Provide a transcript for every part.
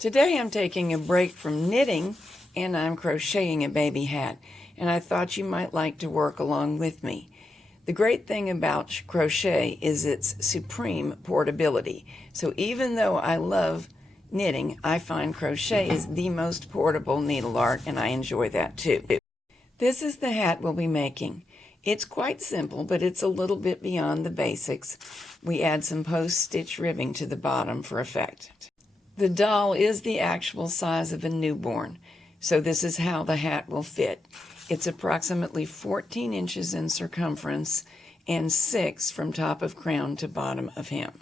Today I'm taking a break from knitting and I'm crocheting a baby hat, and I thought you might like to work along with me. The great thing about crochet is its supreme portability. So even though I love knitting, I find crochet is the most portable needle art, and I enjoy that too. This is the hat we'll be making. It's quite simple, but it's a little bit beyond the basics. We add some post-stitch ribbing to the bottom for effect. The doll is the actual size of a newborn, so this is how the hat will fit. It's approximately 14 inches in circumference and 6 from top of crown to bottom of hem.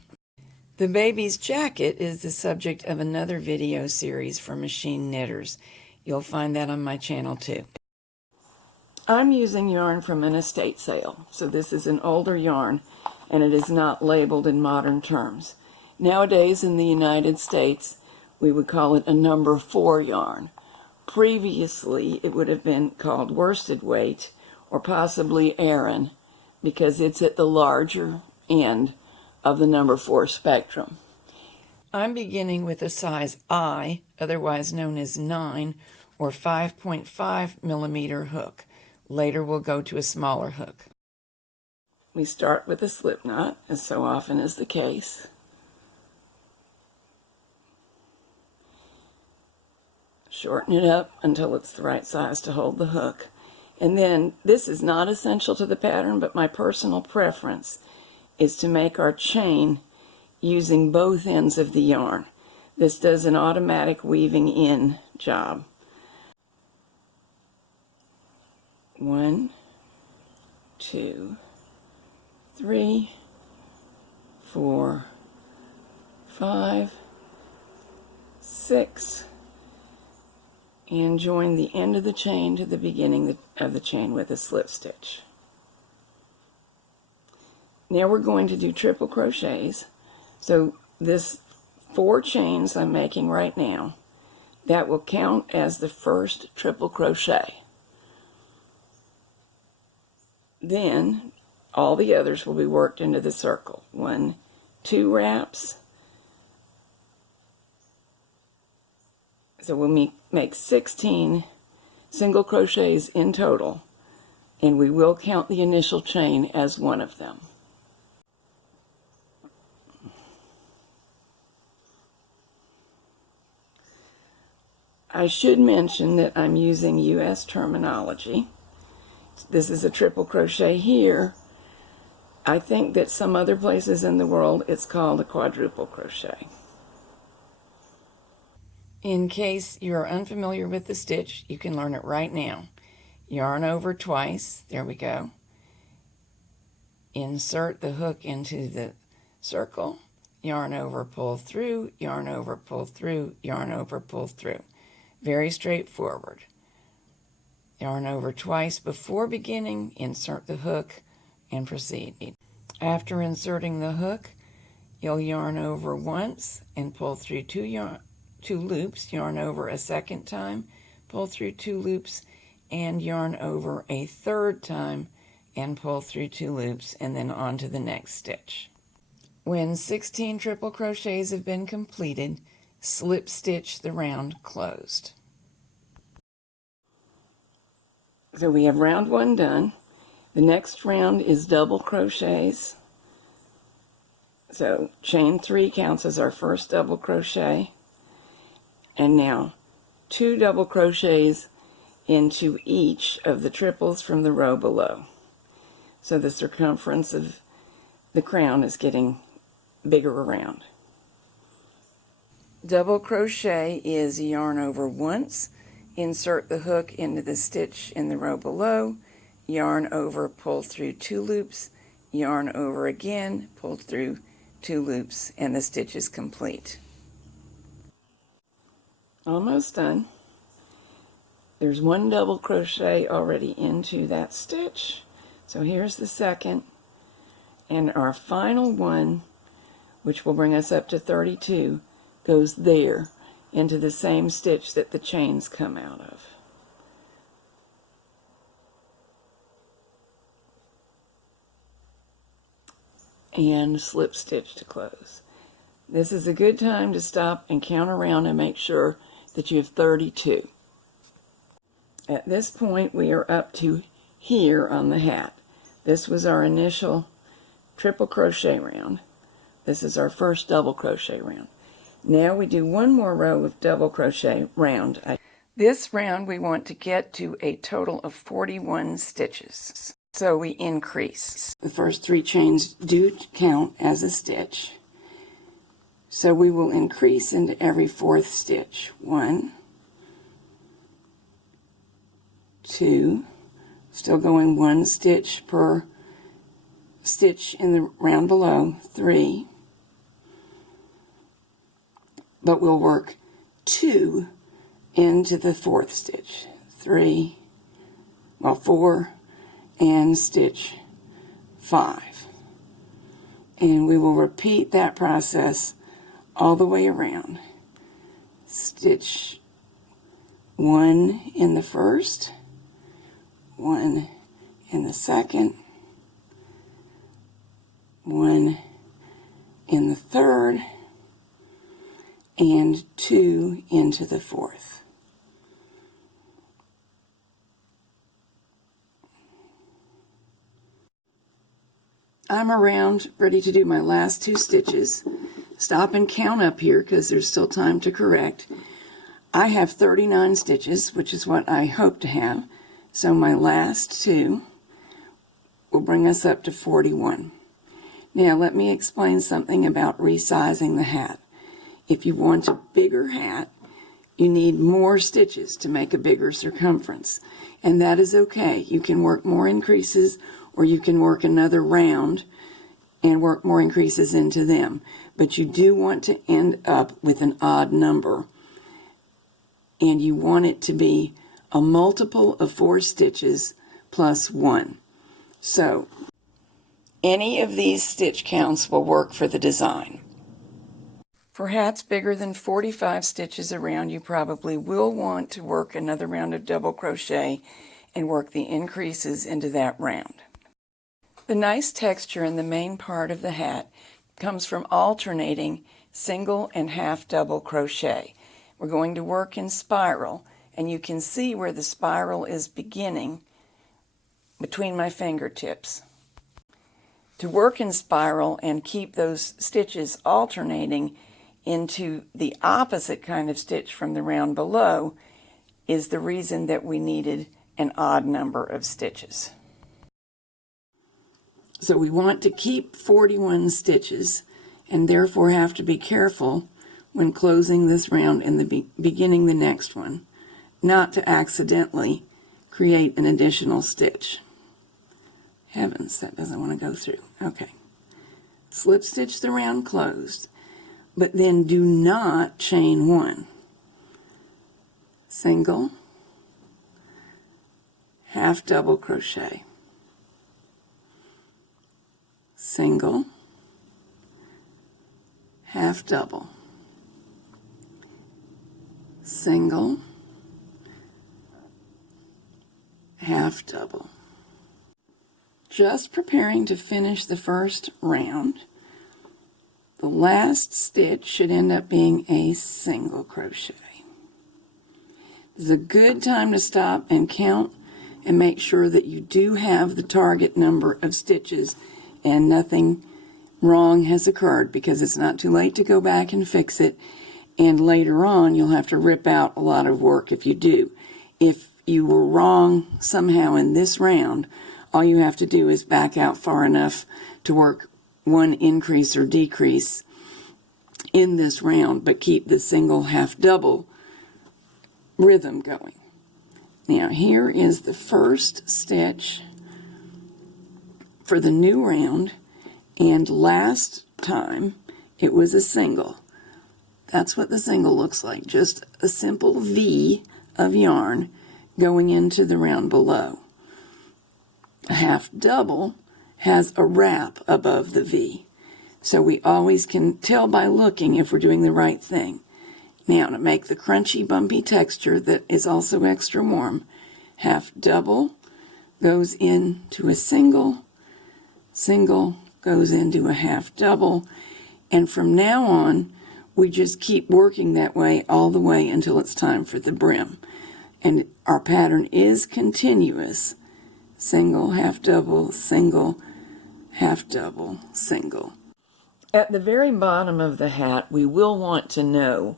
The baby's jacket is the subject of another video series for machine knitters. You'll find that on my channel too. I'm using yarn from an estate sale, so this is an older yarn and it is not labeled in modern terms. Nowadays in the United States, we would call it a number 4 yarn. Previously, it would have been called worsted weight or possibly Aran because it's at the larger end of the number 4 spectrum. I'm beginning with a size I, otherwise known as 9 or 5.5 millimeter hook. Later we'll go to a smaller hook. We start with a slip knot, as so often is the case. Shorten it up until it's the right size to hold the hook. And then, this is not essential to the pattern, but my personal preference is to make our chain using both ends of the yarn. This does an automatic weaving in job. 1, 2, 3, 4, 5, 6, and join the end of the chain to the beginning of the chain with a slip stitch. Now we're going to do triple crochets. So this 4 chains I'm making right now, that will count as the first triple crochet. Then all the others will be worked into the circle. 1, 2 wraps. So we'll make 16 single crochets in total, and we will count the initial chain as one of them. I should mention that I'm using U.S. terminology. This is a triple crochet here. I think that some other places in the world it's called a quadruple crochet. In case you're unfamiliar with the stitch, you can learn it right now. Yarn over twice, there we go. Insert the hook into the circle, yarn over, pull through, yarn over, pull through, yarn over, pull through. Very straightforward. Yarn over twice before beginning, insert the hook, and proceed. After inserting the hook, you'll yarn over once and pull through 2 loops, yarn over a second time, pull through 2 loops, and yarn over a third time and pull through 2 loops, and then on to the next stitch. When 16 triple crochets have been completed, slip stitch the round closed. So we have round 1 done. The next round is double crochets. So chain 3 counts as our first double crochet. And now 2 double crochets into each of the triples from the row below. So the circumference of the crown is getting bigger around. Double crochet is yarn over once, insert the hook into the stitch in the row below, yarn over, pull through 2 loops, yarn over again, pull through 2 loops, and the stitch is complete. Almost done. There's 1 double crochet already into that stitch. So here's the second, and our final one, which will bring us up to 32, goes there into the same stitch that the chains come out of. And slip stitch to close. This is a good time to stop and count around and make sure that you have 32. At this point, we are up to here on the hat. This was our initial triple crochet round. This is our first double crochet round. Now we do one more row of double crochet round. This round we want to get to a total of 41 stitches. So we increase. The first 3 chains do count as a stitch. So we will increase into every 4th stitch. 1, 2, still going 1 stitch per stitch in the round below, 3, but we'll work 2 into the 4th stitch, 3, well 4, and stitch 5. And we will repeat that process all the way around. Stitch 1 in the first, 1 in the second, 1 in the third, and 2 into the 4th. I'm around ready to do my last 2 stitches. Stop and count up here because there's still time to correct. I have 39 stitches, which is what I hope to have. So my last 2 will bring us up to 41. Now let me explain something about resizing the hat. If you want a bigger hat, you need more stitches to make a bigger circumference. And that is okay. You can work more increases, or you can work another round and work more increases into them. But you do want to end up with an odd number. And you want it to be a multiple of 4 stitches plus 1. So any of these stitch counts will work for the design. For hats bigger than 45 stitches around, you probably will want to work another round of double crochet and work the increases into that round. The nice texture in the main part of the hat comes from alternating single and half double crochet. We're going to work in spiral, and you can see where the spiral is beginning between my fingertips. To work in spiral and keep those stitches alternating into the opposite kind of stitch from the round below is the reason that we needed an odd number of stitches. So we want to keep 41 stitches and therefore have to be careful when closing this round and beginning the next one, not to accidentally create an additional stitch. Heavens, that doesn't want to go through. Okay. Slip stitch the round closed, but then do not chain 1. Single, half double crochet, single, half double, single, half double. Just preparing to finish the first round. The last stitch should end up being a single crochet. This is a good time to stop and count and make sure that you do have the target number of stitches and nothing wrong has occurred, because it's not too late to go back and fix it, and later on you'll have to rip out a lot of work if you do. If you were wrong somehow in this round, all you have to do is back out far enough to work 1 increase or decrease in this round, but keep the single half double rhythm going. Now here is the first stitch for the new round, and last time it was a single. That's what the single looks like, just a simple V of yarn going into the round below. A half double has a wrap above the V, so we always can tell by looking if we're doing the right thing. Now, to make the crunchy, bumpy texture that is also extra warm, half double goes into a single, single goes into a half double, And from now on, we just keep working that way all the way until it's time for the brim. And our pattern is continuous. Single, half double, single, half double, single. At the very bottom of the hat, we will want to know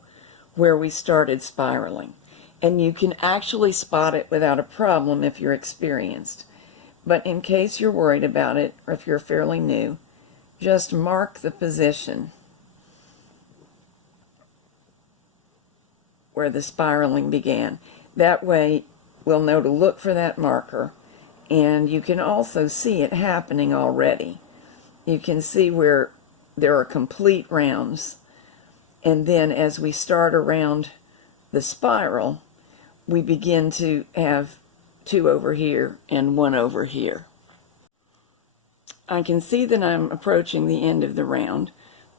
where we started spiraling. And you can actually spot it without a problem if you're experienced. But in case you're worried about it, or if you're fairly new, just mark the position where the spiraling began. That way, we'll know to look for that marker, and you can also see it happening already. You can see where there are complete rounds, and then as we start around the spiral, we begin to have 2 over here and 1 over here. I can see that I'm approaching the end of the round,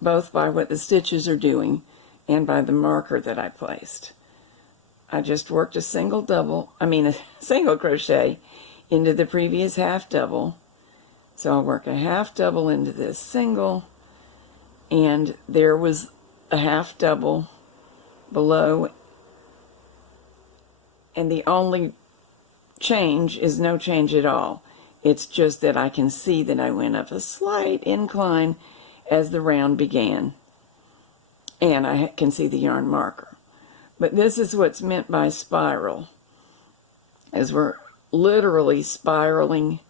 both by what the stitches are doing and by the marker that I placed. I just worked a single crochet into the previous half double. So I'll work a half double into this single, and there was a half double below, and the only change is no change at all. It's just that I can see that I went up a slight incline as the round began, and I can see the yarn marker. But this is what's meant by spiral, as we're literally spiraling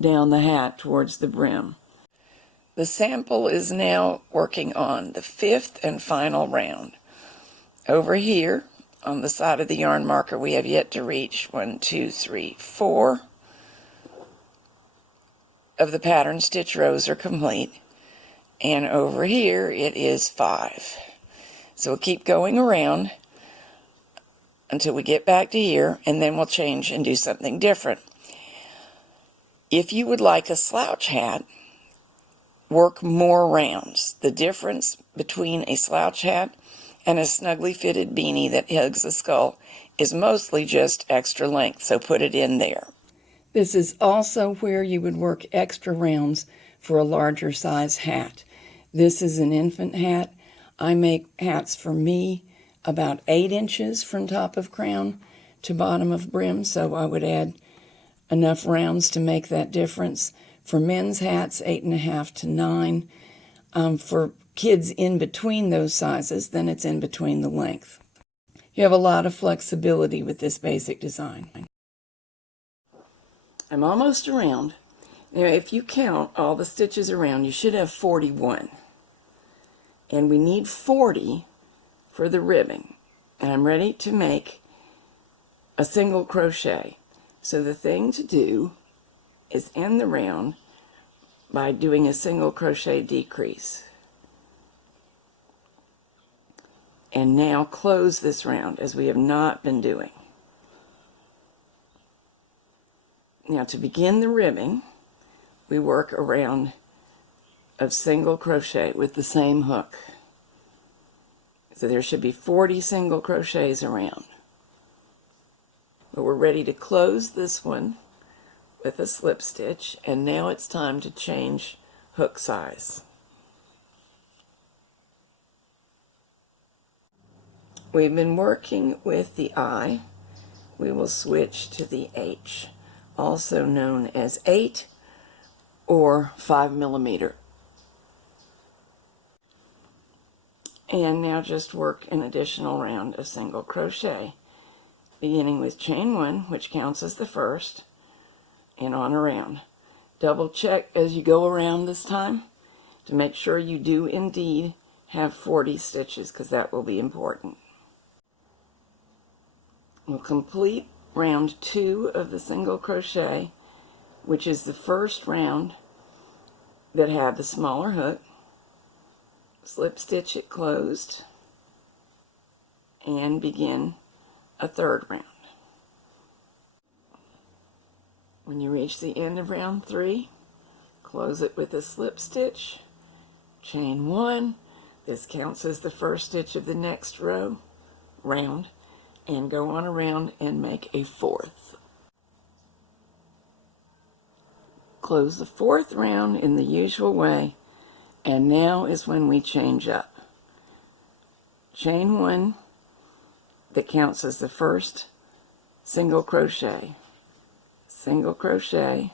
down the hat towards the brim. The sample is now working on the 5th and final round. Over here, on the side of the yarn marker, we have yet to reach 1, 2, 3, 4 of the pattern stitch rows are complete, and over here it is 5. So we'll keep going around until we get back to here, and then we'll change and do something different. If you would like a slouch hat, work more rounds. The difference between a slouch hat and a snugly fitted beanie that hugs the skull is mostly just extra length, so put it in there. This is also where you would work extra rounds for a larger size hat. This is an infant hat. I make hats for me about 8 inches from top of crown to bottom of brim, so I would add enough rounds to make that difference. For men's hats, 8.5 to 9. For kids in between those sizes, then it's in between the length. You have a lot of flexibility with this basic design. I'm almost around. Now, if you count all the stitches around, you should have 41. And we need 40 for the ribbing. And I'm ready to make a single crochet. So the thing to do is end the round by doing a single crochet decrease. And now close this round, as we have not been doing. Now, to begin the ribbing, we work a round of single crochet with the same hook. So there should be 40 single crochets around. But we're ready to close this one with a slip stitch, and now it's time to change hook size. We've been working with the I. We will switch to the H, also known as 8 or 5 millimeter. And now just work an additional round of single crochet, beginning with chain 1, which counts as the first, and on around. Double check as you go around this time to make sure you do indeed have 40 stitches, because that will be important. We'll complete round 2 of the single crochet, which is the first round that had the smaller hook. Slip stitch it closed and begin a third round. When you reach the end of round 3, close it with a slip stitch, chain 1. This counts as the first stitch of the next round, and go on around and make a 4th. Close the 4th round in the usual way And now is when we change up. Chain 1, that counts as the first single crochet, single crochet,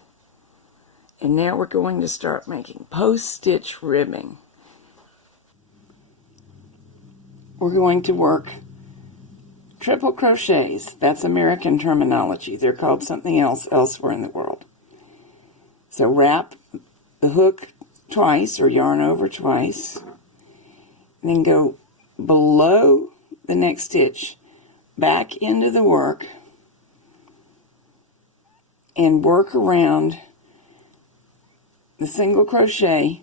and now we're going to start making post stitch ribbing. We're going to work triple crochets. That's American terminology. They're called something else elsewhere in the world. So wrap the hook twice or yarn over twice, and then go below the next stitch back into the work and work around the single crochet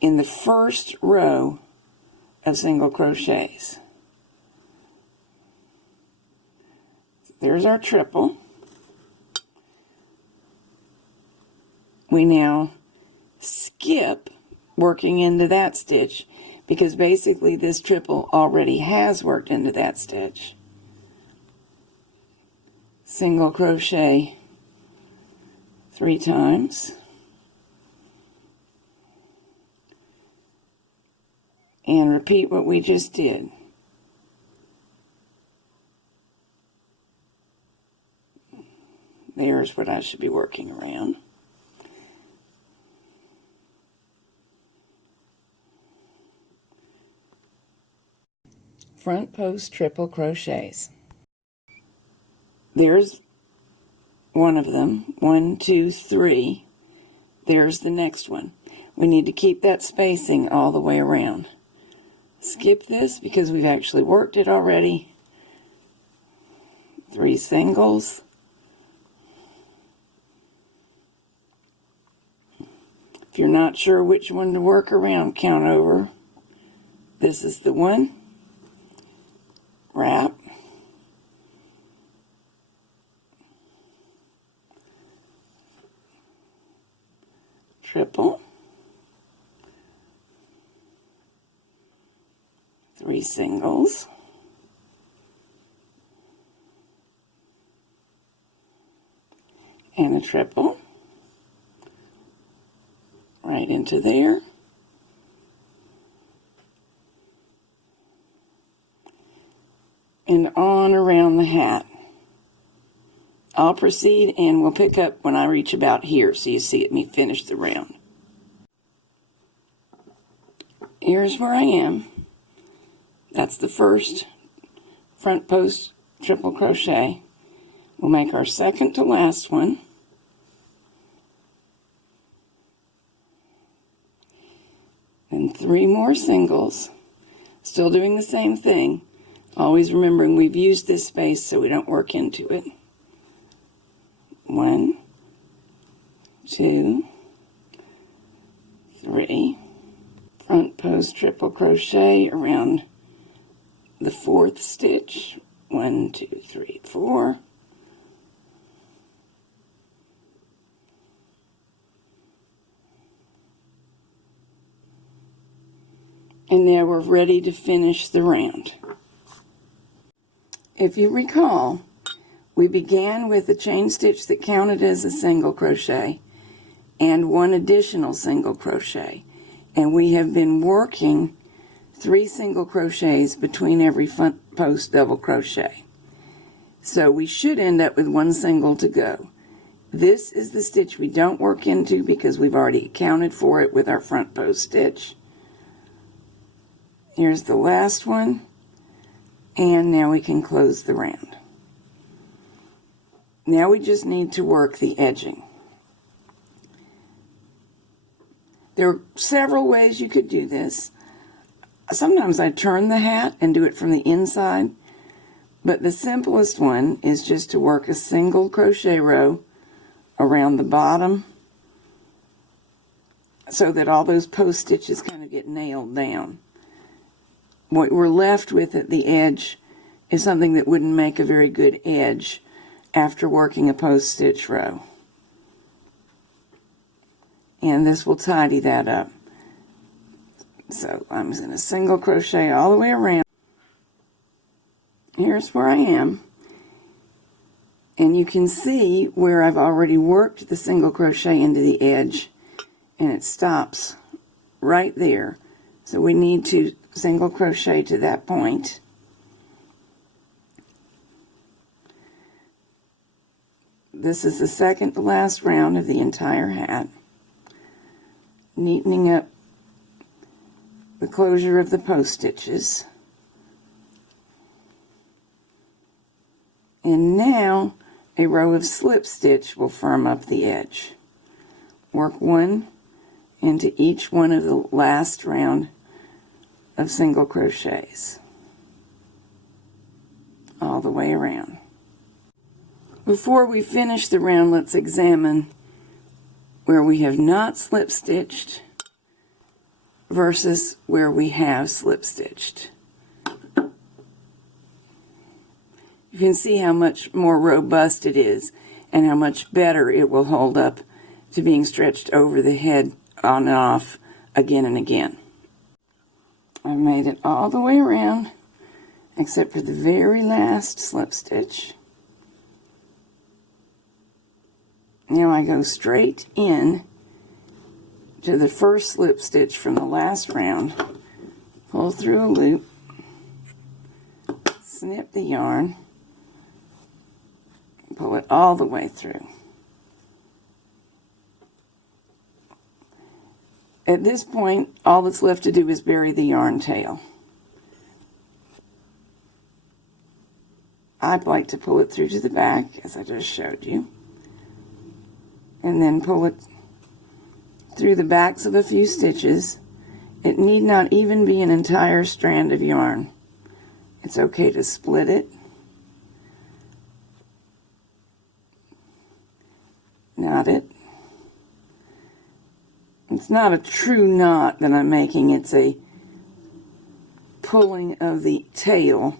in the first row of single crochets. There's our triple. We now skip working into that stitch because basically this triple already has worked into that stitch. Single crochet 3 times, and repeat what we just did. There's what I should be working around. Front post triple crochets. There's one of them. 1, 2, 3. There's the next one. We need to keep that spacing all the way around. Skip this because we've actually worked it already. 3 singles. If you're not sure which one to work around, count over. This is the one. Wrap. Triple. 3 singles. And a triple. Right into there. And on around the hat. I'll proceed and we'll pick up when I reach about here so you see me finish the round. Here's where I am. That's the first front post triple crochet. We'll make our second to last one. And 3 more singles. Still doing the same thing. Always remembering we've used this space so we don't work into it. 1, 2, 3. Front post triple crochet around the 4th stitch. 1, 2, 3, 4. And now we're ready to finish the round. If you recall, we began with a chain stitch that counted as a single crochet and 1 additional single crochet. And we have been working 3 single crochets between every front post double crochet. So we should end up with 1 single to go. This is the stitch we don't work into because we've already accounted for it with our front post stitch. Here's the last one, and now we can close the round. Now we just need to work the edging. There are several ways you could do this. Sometimes I turn the hat and do it from the inside, but the simplest one is just to work a single crochet row around the bottom so that all those post stitches kind of get nailed down. What we're left with at the edge is something that wouldn't make a very good edge after working a post stitch row. And this will tidy that up. So I'm in a single crochet all the way around. Here's where I am. And you can see where I've already worked the single crochet into the edge, and it stops right there. So we need to single crochet to that point. This is the second to last round of the entire hat. Neatening up the closure of the post stitches. And now a row of slip stitch will firm up the edge. Work one into each one of the last round of single crochets all the way around. Before we finish the round, let's examine where we have not slip stitched versus where we have slip stitched. You can see how much more robust it is and how much better it will hold up to being stretched over the head on and off again and again. I've made it all the way around except for the very last slip stitch. Now I go straight in to the first slip stitch from the last round, pull through a loop, snip the yarn, pull it all the way through. At this point, all that's left to do is bury the yarn tail. I'd like to pull it through to the back, as I just showed you, and then pull it through the backs of a few stitches. It need not even be an entire strand of yarn. It's okay to split it, knot it. It's not a true knot that I'm making, it's a pulling of the tail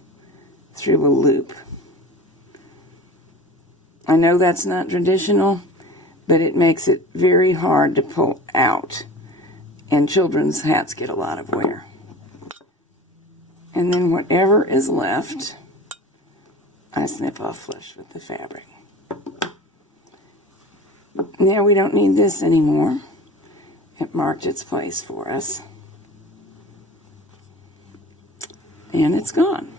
through a loop. I know that's not traditional, but it makes it very hard to pull out, and children's hats get a lot of wear. And then whatever is left, I snip off flush with the fabric. Now we don't need this anymore. It marked its place for us. And it's gone.